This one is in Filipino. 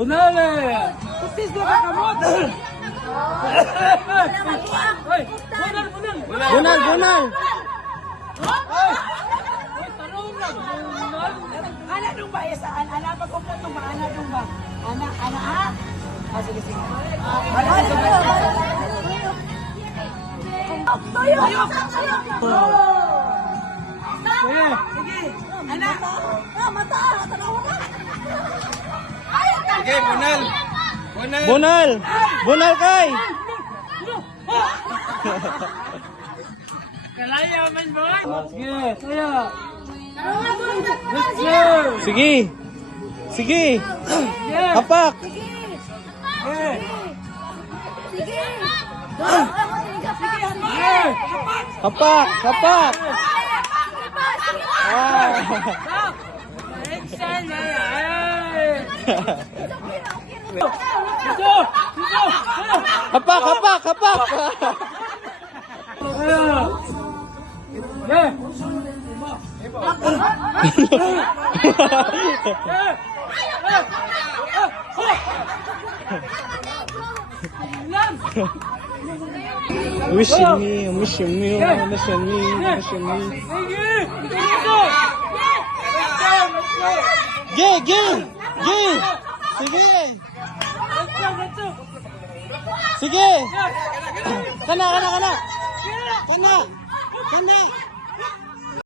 Bunale! Kutis na kakamot! Bunal, bunal. Anak dong ba? Saan? Anak pa kung po ba? Anak dong ba? Anak ha? Ah, sige, sige. Tayo! Sige! Anak! Mata! Tanaw na! Sige, bunal! Bunal! Bunal. Bunal kay. Kalaya man boy! Sige, kaya! Let's go! Sige. Sige. Hapak. Hey! Hapak. Hapak. Ah. Action na yan! Dito! Dito! Hapak, hapak, hapak. Yeah! Wishing me, wishing me, wishing me, wishing me. Ge, ge, ge. Sige. Sige. Kana, kana, kana. Kana. Kana.